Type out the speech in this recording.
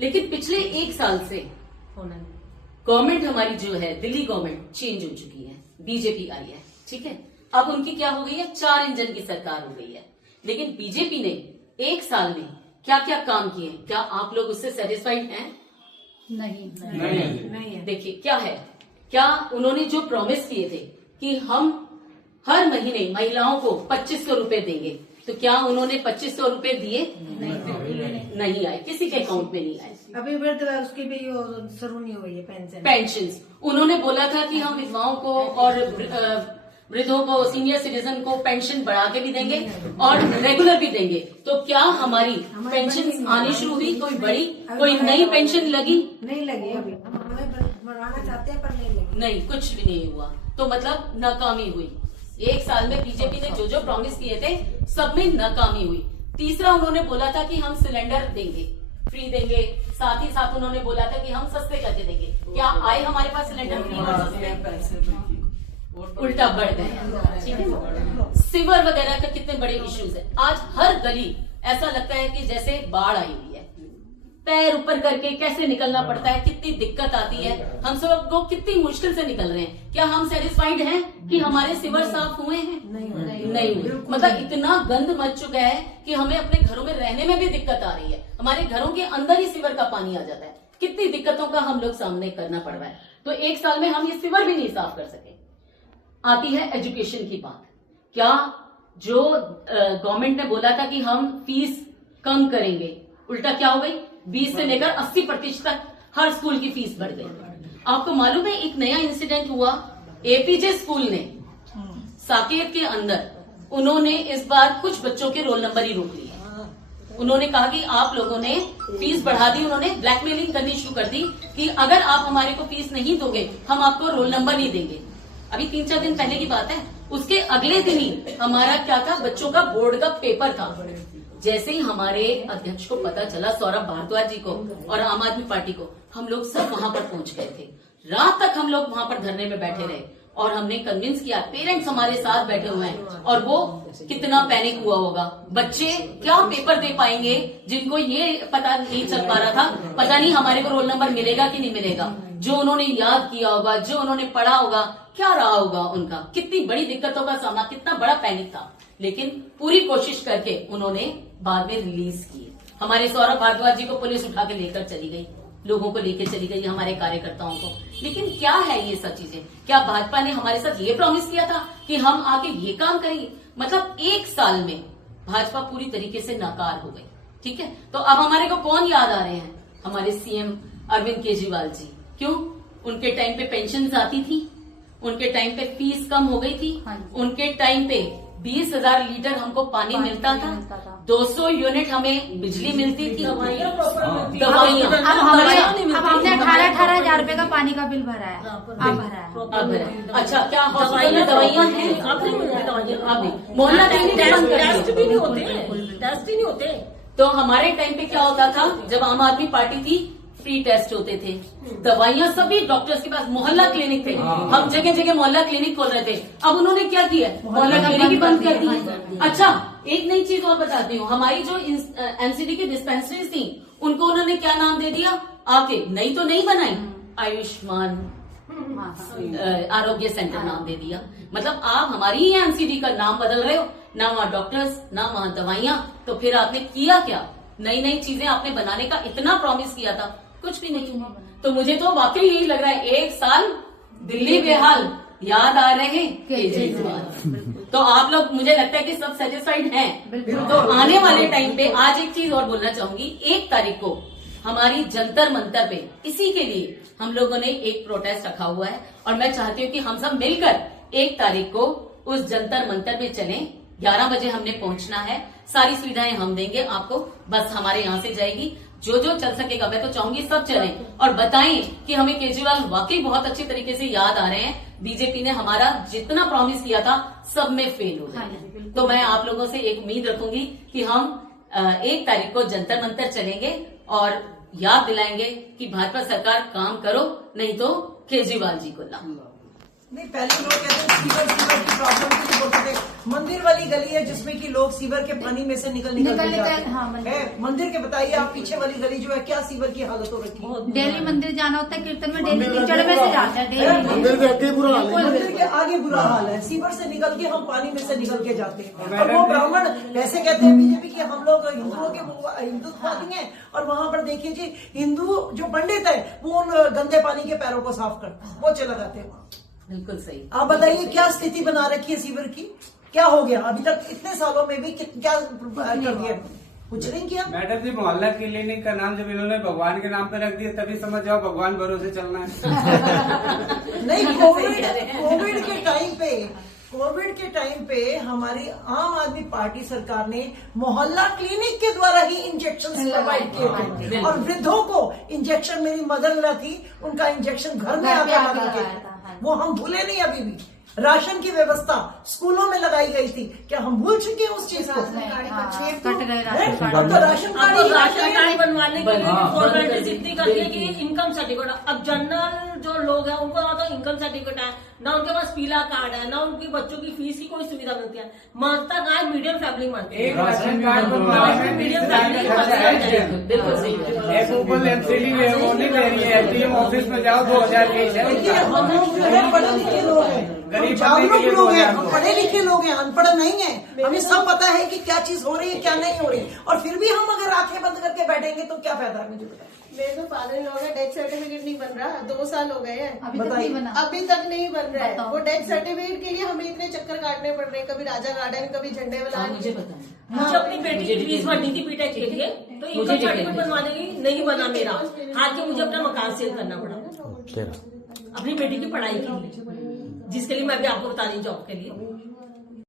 लेकिन पिछले एक साल से गवर्नमेंट हमारी जो है दिल्ली गवर्नमेंट चेंज हो चुकी है, बीजेपी आई है, ठीक है। अब उनकी क्या हो गई है, 4 इंजन की सरकार हो गई है। लेकिन बीजेपी ने एक साल में क्या क्या काम किए, क्या आप लोग उससे सेटिस्फाइड हैं? नहीं। देखिए क्या है, क्या उन्होंने जो प्रॉमिस किए थे कि हम हर महीने महिलाओं को 2500 रुपए देंगे, तो क्या उन्होंने 2500 रुपए दिए? नहीं आए, किसी के अकाउंट में नहीं आए। अभी वृद्ध उसकी भी शुरू नहीं हुई है पेंशन। उन्होंने बोला था कि हम विधवाओं को और वृद्धों को, सीनियर सिटीजन को पेंशन बढ़ा के भी देंगे और रेगुलर भी देंगे। तो क्या हमारी पेंशन आनी शुरू हुई? कोई बड़ी कोई नई पेंशन लगी? नहीं लगी। अभी हम हमें बढ़ाना चाहते हैं पर नहीं लगी। नहीं, कुछ भी नहीं हुआ। तो मतलब नाकामी हुई। एक साल में बीजेपी ने जो जो प्रॉमिस किए थे सब में नाकामी हुई। तीसरा, उन्होंने बोला था कि हम सिलेंडर देंगे, फ्री देंगे। साथ ही साथ उन्होंने बोला था कि हम सस्ते करके देंगे। क्या आए हमारे पास सिलेंडर फ्री और सस्ते? उल्टा बढ़ गए, ठीक है। सिवर वगैरह का कितने बड़े इश्यूज है। आज हर गली ऐसा लगता है कि जैसे बाढ़ आई हुई है। पैर ऊपर करके कैसे निकलना पड़ता है, कितनी दिक्कत आती है। हम सब लोग कितनी मुश्किल से निकल रहे हैं। क्या हम सेटिस्फाइड हैं कि हमारे सिवर साफ हुए हैं? नहीं हुए। मतलब इतना गंद मच चुका है कि हमें अपने घरों में रहने में भी दिक्कत आ रही है। हमारे घरों के अंदर ही सिवर का पानी आ जाता है। कितनी दिक्कतों का हम लोग सामने करना पड़ रहा है। तो एक साल में हम ये सिवर भी नहीं साफ कर सके। आती है एजुकेशन की बात। क्या जो गवर्नमेंट ने बोला था कि हम फीस कम करेंगे, उल्टा क्या हो गई? 20 से लेकर 80% तक हर स्कूल की फीस बढ़ गई। आपको मालूम है एक नया इंसिडेंट हुआ, एपीजे स्कूल ने साकेत के अंदर उन्होंने इस बार कुछ बच्चों के रोल नंबर ही रोक लिए। उन्होंने कहा कि आप लोगों ने फीस बढ़ा दी। उन्होंने ब्लैकमेलिंग करनी शुरू कर दी कि अगर आप हमारे को फीस नहीं दोगे हम आपको रोल नंबर नहीं देंगे। अभी 3-4 दिन पहले की बात है। उसके अगले दिन ही हमारा क्या था, बच्चों का बोर्ड का पेपर था। जैसे ही हमारे अध्यक्ष को पता चला, सौरभ भारद्वाज जी को और आम आदमी पार्टी को, हम लोग सब वहां पर पहुंच गए थे। रात तक हम लोग वहां पर धरने में बैठे रहे और हमने कन्विंस किया। पेरेंट्स हमारे साथ बैठे हुए हैं और वो कितना पैनिक हुआ होगा। बच्चे क्या पेपर दे पाएंगे जिनको ये पता नहीं चल पा रहा था, पता नहीं हमारे को रोल नंबर मिलेगा कि नहीं मिलेगा। जो उन्होंने याद किया होगा, जो उन्होंने पढ़ा होगा, क्या रहा होगा उनका, कितनी बड़ी दिक्कतों का सामना, कितना बड़ा पैनिक था। लेकिन पूरी कोशिश करके उन्होंने बाद में रिलीज किए। हमारे सौरभ भारद्वाज जी को पुलिस उठा के लेकर चली गई, लोगों को लेकर चली गई, हमारे कार्यकर्ताओं को। लेकिन क्या है ये सब चीजें? क्या भाजपा ने हमारे साथ ये प्रॉमिस किया था कि हम आके ये काम करेंगे? मतलब एक साल में भाजपा पूरी तरीके से नाकार हो गई, ठीक है। तो अब हमारे को कौन याद आ रहे हैं? हमारे सीएम अरविंद केजरीवाल जी। क्यों? उनके टाइम पे पेंशन आती थी, उनके टाइम पे फीस कम हो गई थी, उनके टाइम पे 20,000 लीटर हमको पानी मिलता था, 200 यूनिट हमें बिजली मिलती थी, दवाइयाँ। अब हमने 18,000 रुपए का पानी का बिल भरा है। अब भरा है। अच्छा, क्या हॉस्पिटल में दवाइयाँ हैं? मोहल्ला क्लिनिक बंद कर दिए, टेस्ट ही नहीं होते। तो हमारे टाइम पे क्या होता था, जब आम आदमी पार्टी थी, फ्री टेस्ट होते थे, दवाइयां सभी डॉक्टर्स के पास, मोहल्ला क्लिनिक थे। हम जगह जगह मोहल्ला क्लिनिक खोल रहे थे। अब उन्होंने क्या किया? मोहल्ला क्लिनिक ही बंद कर दी। अच्छा, एक नई चीज और बताती हूँ। हमारी जो एमसीडी की डिस्पेंसरीज थी, उनको उन्होंने क्या नाम दे दिया? आके नई तो नहीं बनाई, आयुष्मान आरोग्य सेंटर नाम दे दिया। मतलब आप हमारी ही एमसीडी का नाम बदल रहे हो, ना वहाँ डॉक्टर्स, ना वहाँ दवाइयाँ। तो फिर आपने किया क्या? नई नई चीजें आपने बनाने का इतना प्रॉमिस किया था, कुछ भी नहीं हुआ। तो मुझे तो वाकई यही लग रहा है, एक साल दिल्ली बेहाल, याद आ रहे हैं केजरीवाल। तो आप लोग, मुझे लगता है कि सब सेटिस्फाइड हैं। तो आने वाले टाइम पे आज एक चीज और बोलना चाहूंगी। 1 तारीख को हमारी जंतर मंतर पे, इसी के लिए हम लोगों ने एक प्रोटेस्ट रखा हुआ है और मैं चाहती हूँ कि हम सब मिलकर 1 तारीख को उस जंतर मंतर में चलें। 11 बजे हमने पहुंचना है। सारी सुविधाएं हम देंगे आपको, बस हमारे यहाँ से जाएगी। जो जो चल सकेगा, मैं तो चाहूंगी सब चलें और बताएं कि हमें केजरीवाल वाकई बहुत अच्छी तरीके से याद आ रहे हैं। बीजेपी ने हमारा जितना प्रॉमिस किया था सब में फेल हो गया। तो मैं आप लोगों से एक उम्मीद रखूंगी कि हम 1 तारीख को जंतर मंतर चलेंगे और याद दिलाएंगे कि भाजपा सरकार काम करो, नहीं तो केजरीवाल जी को लाओ। नहीं, पहले लोग कहते हैं सीवर की प्रॉब्लम थी, बोलते थे मंदिर वाली गली है जिसमें कि लोग सीवर के पानी में से निकल के जाते हाँ, हैं। मंदिर के बताइए आप, पीछे वाली गली जो है क्या सीवर की हालत हो रखी है। डेली मंदिर जाना होता है, कीर्तन में डेली कीचड़ में से जाते हैं डेली। मंदिर के आगे बुरा हाल है। मंदिर के आगे बुरा हाल है, सीवर से निकल के हम पानी में से निकल के जाते हैं। और वो ब्राह्मण वैसे कहते हैं बीजेपी के हम लोग हिंदुओं के हिंदुत्ववादी हैं, और वहां पर देखिए जी हिंदू जो पंडित है वो उन गंदे पानी के पैरों को साफ करते हैं, पोछे लगाते हैं। बिल्कुल सही। आप बताइए क्या स्थिति बना रखी है सीवर की, क्या हो गया अभी तक इतने सालों में भी क्या कर दिया, कुछ नहीं किया। मैडम जी, मोहल्ला क्लिनिक का नाम जब इन्होंने भगवान के नाम पे रख दिया तभी समझ जाओ भगवान भरोसे चलना है। नहीं, कोविड के टाइम पे हमारी आम आदमी पार्टी सरकार ने मोहल्ला क्लिनिक के द्वारा ही इंजेक्शन प्रोवाइड किए थे, और वृद्धों को इंजेक्शन, मेरी मदर थी उनका इंजेक्शन घर में आके लगा के, वो हम भूले नहीं अभी भी। राशन की व्यवस्था स्कूलों में लगाई गई थी, क्या हम भूल चुके हैं उस चीज को? कट गए अब तो राशन कार्ड बनवाने के लिए फॉर्मेलिटीज इतनी कर दी है कि इनकम सर्टिफिकेट, अब जनरल जो लोग हैं उनको ना तो इनकम सर्टिफिकेट है, ना उनके पास पीला कार्ड है, ना उनकी बच्चों की फीस की कोई सुविधा मिलती है। मरता कहाँ है? मीडियम फैमिली मरती है। एक राशन कार्ड बनवाने में मीडियम फैमिली बिल्कुल सही। एक ऊपर एमसीडी है वो नहीं दे रही है, एसडीएम ऑफिस में जाओ 2000 फीस है। देखिए, हम लोग जो है पढ़े लिखे लोग हैं, गरीब जागरूक लोग हैं, हम पढ़े लिखे लोग हैं, अनपढ़ नहीं है। हमें सब पता है कि क्या चीज हो रही है क्या नहीं हो रही, और फिर भी हम अगर आंखें बंद करके बैठेंगे तो क्या फायदा है, मुझे बताइए। मेरे तो फादर लोग है, डेथ सर्टिफिकेट नहीं बन रहा, 2 साल हो गए हैं, अभी तक नहीं बना। अभी तक नहीं बन रहा है। बताओ। वो डेथ सर्टिफिकेट के लिए हमें इतने चक्कर काटने पड़ रहे हैं, कभी राजा गार्डन, कभी झंडे वाला। मुझे बताएं। मुझे अपनी बेटी की फीस भरनी थी बीटेक के लिए, तो इनकम सर्टिफिकेट बनवाने की नहीं बना मेरा, हाथ के मुझे अपना मकान सेल करना पड़ा अपनी बेटी की पढ़ाई के लिए, जिसके लिए मैं भी आपको बता रही जॉब के लिए।